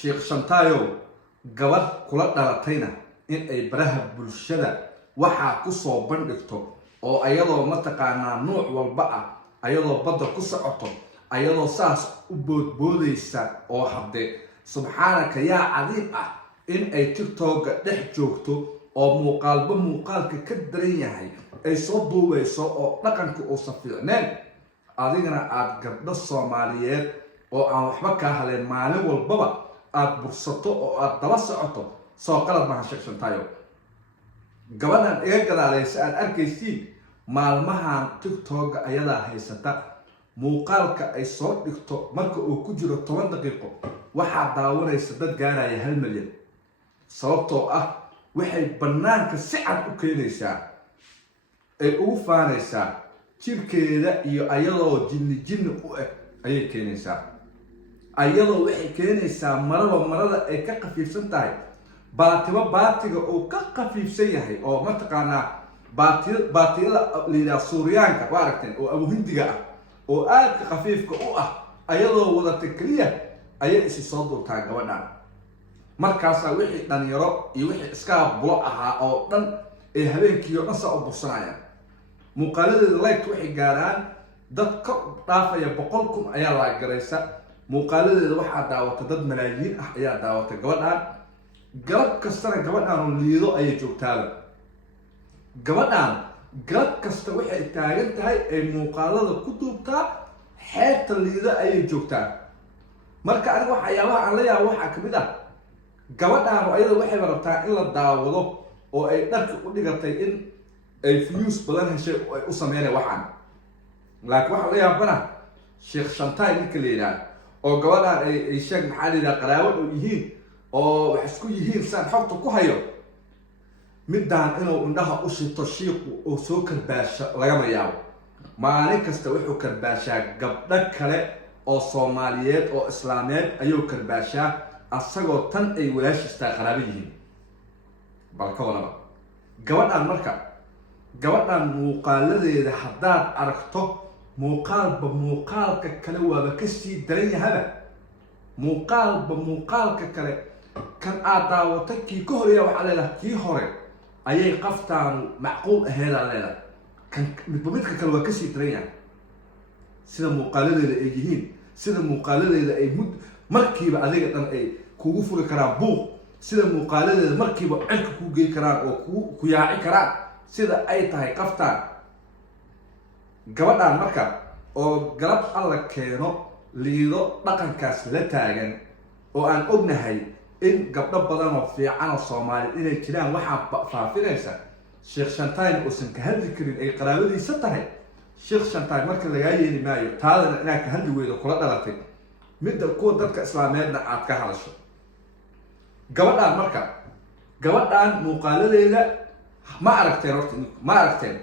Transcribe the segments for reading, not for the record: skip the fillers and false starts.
sheekh Shantayo gabadh kula dhalatayna in ay baraha bulshada waxa ku soo bandhigto oo ayadoo mataqaanaa nooc walba ah ayadoo badda ku socoto ayadoo saas u boodboodaysa oo hadde subxaanaka yaa cadiib ah in ay TikTok dhex joogto oo muuqaalka ka daran yahay ay soo duubayso oo dhaqanka uu safiicneen adigana aad gabdho Soomaaliyeed oo aan waxba ka haleen maalin walbaba aad bursato oo aad daba socoto soo qalad ma sheekh Shantayo gabadhan iga gadaaleysa aad arkaysiin maalmahan TikTok ayada haysata muuqaalka ay soo dhigto marka uu ku jiro 10 daqiiqo waxa daawanaysa dad gaaraya 1 milyan sababtoo ah waxay banaanka si cad u keenaysaa ay ugu faanaysaa jirkeeda iyo ayadoo jinni u eg ayay keenaysaa ayadoo waxay keenaysaa marada ay ka qafiifsan tahay baatiga oo ka qafiifsan yahay oo mataqaanaa baatiyada liida Suuriyaanka waa aragteen oo Abu Hindiga ah oo aad ka qafiifka u ah ayadoo wada kaliya ayay isi soo duubtaa gabadhan markaas wixii dhalinyaro iyo wixii iska bulo ahaa oo dhan ee habeenkii oo dhan soo bursanayaan muuqaaladeeda like waxay gaaraan dad ka dhaafaya 100,000 ayaa la garaysa muuqaaladeeda waxa daawata dad malaayiin ah ayaa daawata gabadhan galab kasta gabadhan liido ayay joogtaa gabadhan galab kasta waxay taagan tahay ay muuqaalada ku duubtaa xeebta liido ayay joogtaa marka aniga waxyaabaha aan la yaabo waxa kamid ah gabadhan ayada waxay rabtaa in la daawado oo ay dharka u dhigatay in ay views badan heshay oo ay u sameeyeen waxaan laakiin waxa la yaabana sheekh Shantayo ninka leeyahay oo gabadhan ay sheeg maxaa leeyahay qaraabo oo yihiin oo wax isku yihiin san xogta ku hayo midaan inuu indhaha u shito sheekhu oo soo karbaasha laga yaabo maalin kasta wuxuu karbaashaa gabdho kale oo Soomaaliyeed oo Islaameed ayuu karbaashaa asagoo tan ay walaashista qaraabo yihiin balka walaba gabadhan muuqaaladeeda haddaad aragto muuqaalka kale waaba ka sii daran yahay muuqaalka kale kan aad daawato kii ka horeeya waxa leedahay kii hore ayay qaftaan macquul aheed leedahay kan midka kale waa ka sii daran yahay sida muuqaaladeeda ay yihiin sida muuqaaladeeda ay markiiba adiga dhan ay kugu furi karaan buuq sida muuqaaladeeda markiiba cirka ku geey karaan oo ku yaaci karaan sida ay tahay qaftaan gabadhan marka oo galab alla keeno liido dhaqankaas la taagan oo aan ognahay in gabdho badan oo fiican oo Soomaali inay jiraan waxa faafinaysa sheekh Shantayo oo san ka hadli karin ay qaraabadiisa tahay sheekh Shantayo marka laga yeeli maayo taadana inaad ka hadli weydo kula dhalatay midda kuwa dadka Islaameedna aad ka hadasho gabadhan muuqaaladeeda ma aragteen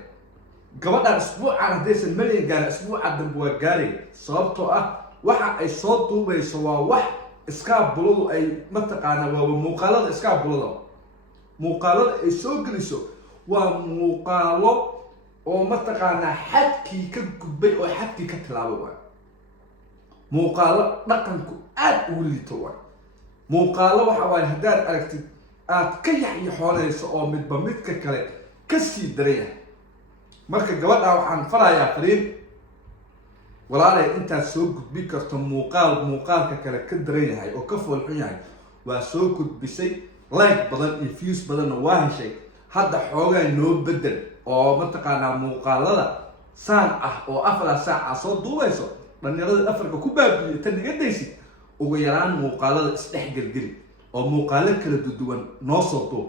gabadhan isbuucan hadaysan malyan gaar isbuuca dambe waa gaaray sababtoo ah waxa ay soo duubayso waa wax iska buladu ay mataqaanaa waa muuqaalada iska bulada muuqaalada ay soo geliso waa muuqaalo oo mataqaanaa xadkii ka gudbay oo xadkii ka tilaabay waa muuqaalo dhaqanku aad u liito waa muuqaalo waxa way haddaad aragtid aad ka yaxyaxoonayso oo midba midka kale ka sii dareeya marka gabadha waxaan farayaa fariin walaalay intaad soo gudbi karto muuqaalka kale ka daran yahay oo ka foolxun yahay waa soo gudbisay like badan iyo views badan waa heshay hadda xoogaa noo bedel oo mataqaanaa muuqaalada saan ah oo 4 saac soo duubayso dhalinyarada Afrika ku baabiyo tan iga daysid ugu yaraan muuqaalada isdhex galgeli oo muuqaalo kala duwan noo soo duub